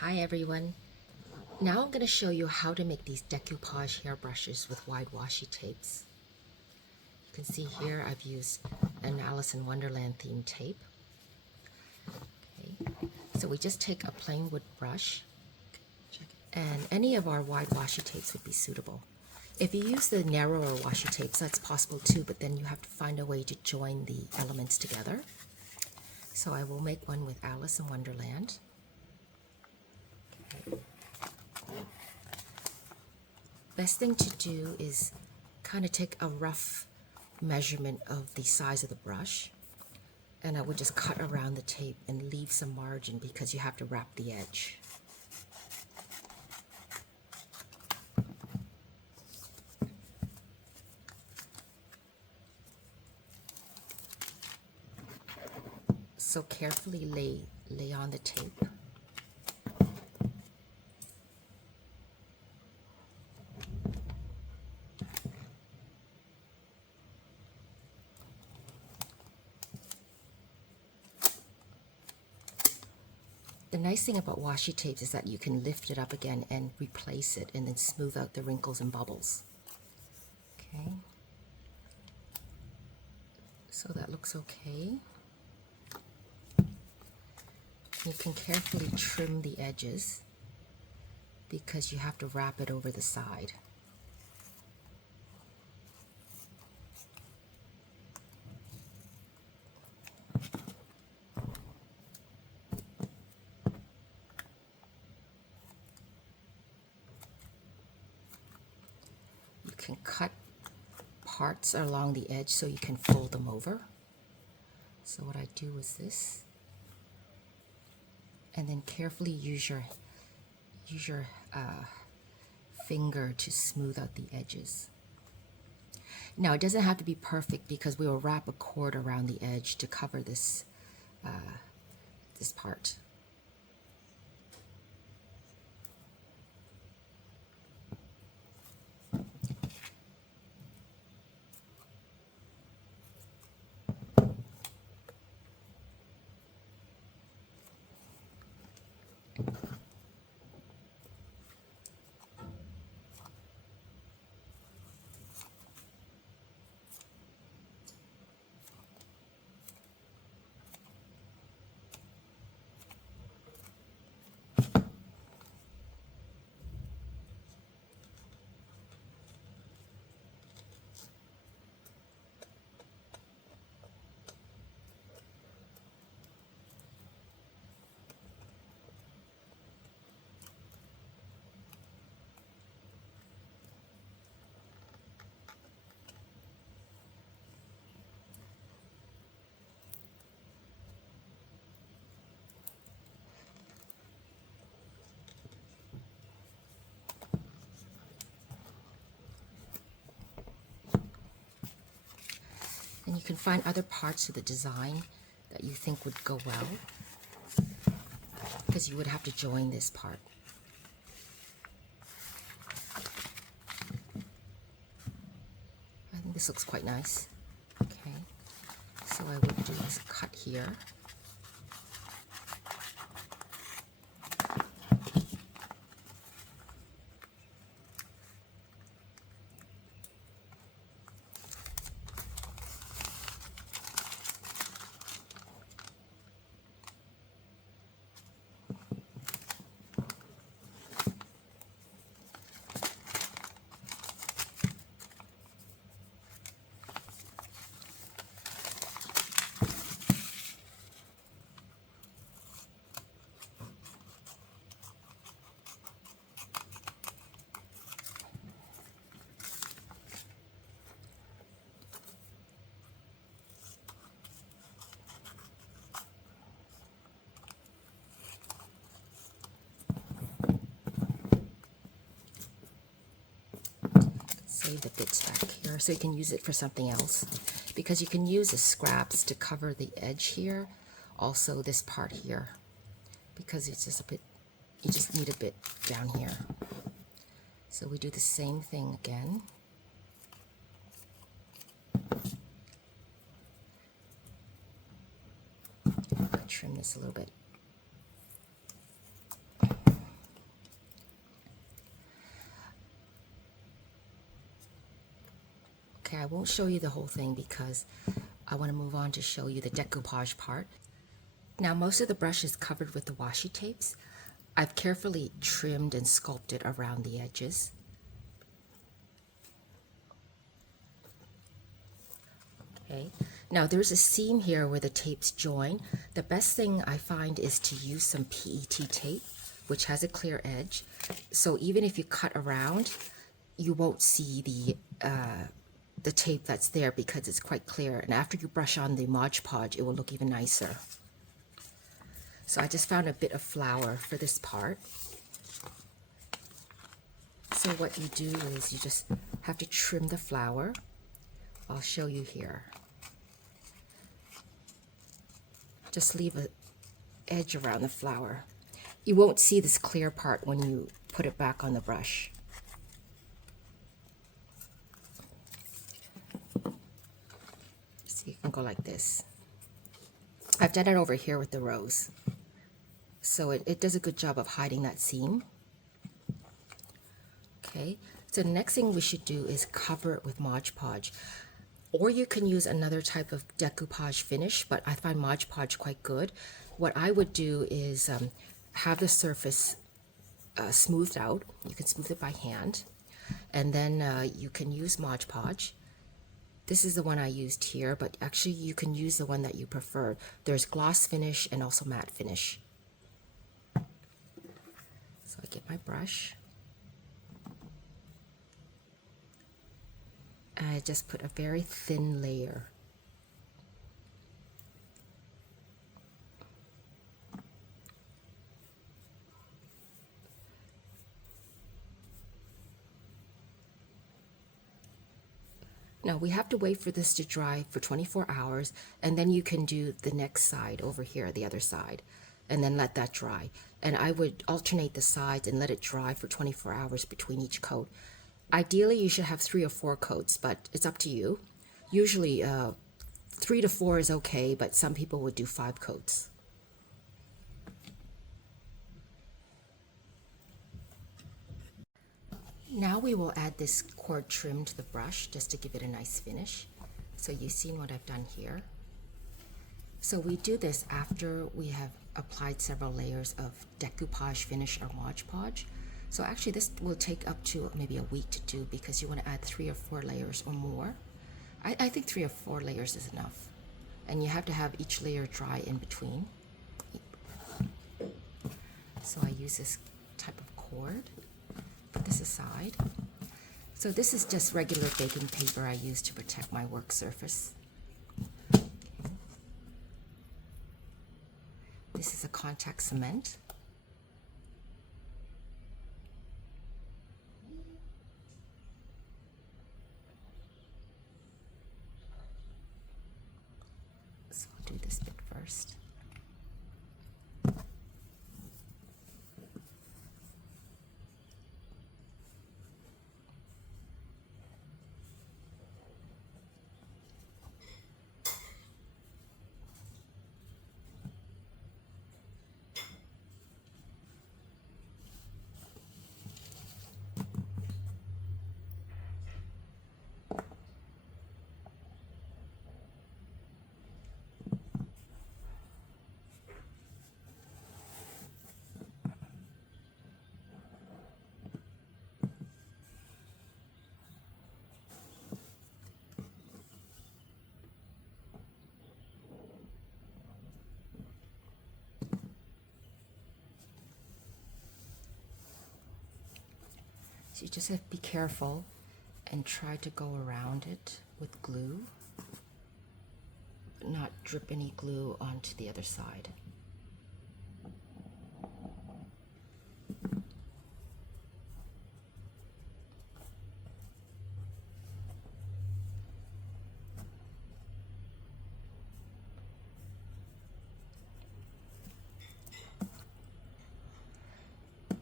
Hi everyone. Now I'm going to show you how to make these decoupage hairbrushes with wide washi tapes. You can see here I've used an Alice in Wonderland themed tape. Okay. So we just take a plain wood brush and any of our wide washi tapes would be suitable. If you use the narrower washi tapes, that's possible too, but then you have to find a way to join the elements together. So I will make one with Alice in Wonderland. Okay. Best thing to do is kind of take a rough measurement of the size of the brush, and I would just cut around the tape and leave some margin because you have to wrap the edge. So carefully lay on the tape. The nice thing about washi tapes is that you can lift it up again and replace it and then smooth out the wrinkles and bubbles. Okay. So that looks okay. You can carefully trim the edges because you have to wrap it over the side. You can cut parts along the edge so you can fold them over. So what I do is this, and then carefully use your finger to smooth out the edges. Now it doesn't have to be perfect because we will wrap a cord around the edge to cover this this part. And you can find other parts of the design that you think would go well, because you would have to join this part. I think this looks quite nice. Okay, so I would do is cut here. Save the bits back here so you can use it for something else, because you can use the scraps to cover the edge here, also this part here, because it's just a bit, you just need a bit down here. So we do the same thing again. Trim this a little bit. Okay, I won't show you the whole thing because I want to move on to show you the decoupage part. Now, most of the brush is covered with the washi tapes. I've carefully trimmed and sculpted around the edges. Okay, now there's a seam here where the tapes join. The best thing I find is to use some PET tape, which has a clear edge. So even if you cut around, you won't see the tape that's there because it's quite clear. And after you brush on the Mod Podge, it will look even nicer. So I just found a bit of flour for this part. So what you do is you just have to trim the flour. I'll show you here. Just leave an edge around the flour. You won't see this clear part when you put it back on the brush. So you can go like this. I've done it over here with the rose. So it does a good job of hiding that seam. Okay, so the next thing we should do is cover it with Mod Podge. Or you can use another type of decoupage finish, but I find Mod Podge quite good. What I would do is have the surface smoothed out. You can smooth it by hand. And then you can use Mod Podge. This is the one I used here, but actually you can use the one that you prefer. There's gloss finish and also matte finish. So I get my brush. And I just put a very thin layer. Now we have to wait for this to dry for 24 hours, and then you can do the next side over here, the other side, and then let that dry. And I would alternate the sides and let it dry for 24 hours between each coat. Ideally, you should have 3 or 4 coats, but it's up to you. Usually 3 to 4 is okay, but some people would do 5 coats. Now we will add this cord trim to the brush just to give it a nice finish. So you've seen what I've done here. So we do this after we have applied several layers of decoupage finish or Mod Podge. So actually this will take up to maybe a week to do because you want to add 3 or 4 layers or more. I think 3 or 4 layers is enough. And you have to have each layer dry in between. So I use this type of cord. Put this aside. So this is just regular baking paper I use to protect my work surface. Okay. This is a contact cement. So I'll do this bit first. So you just have to be careful and try to go around it with glue, not drip any glue onto the other side.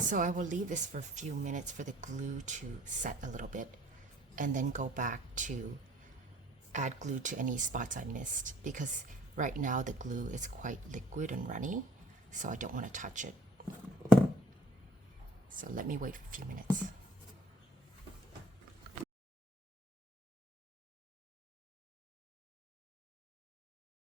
So I will leave this for a few minutes for the glue to set a little bit and then go back to add glue to any spots I missed, because right now the glue is quite liquid and runny, so I don't want to touch it. So let me wait for a few minutes.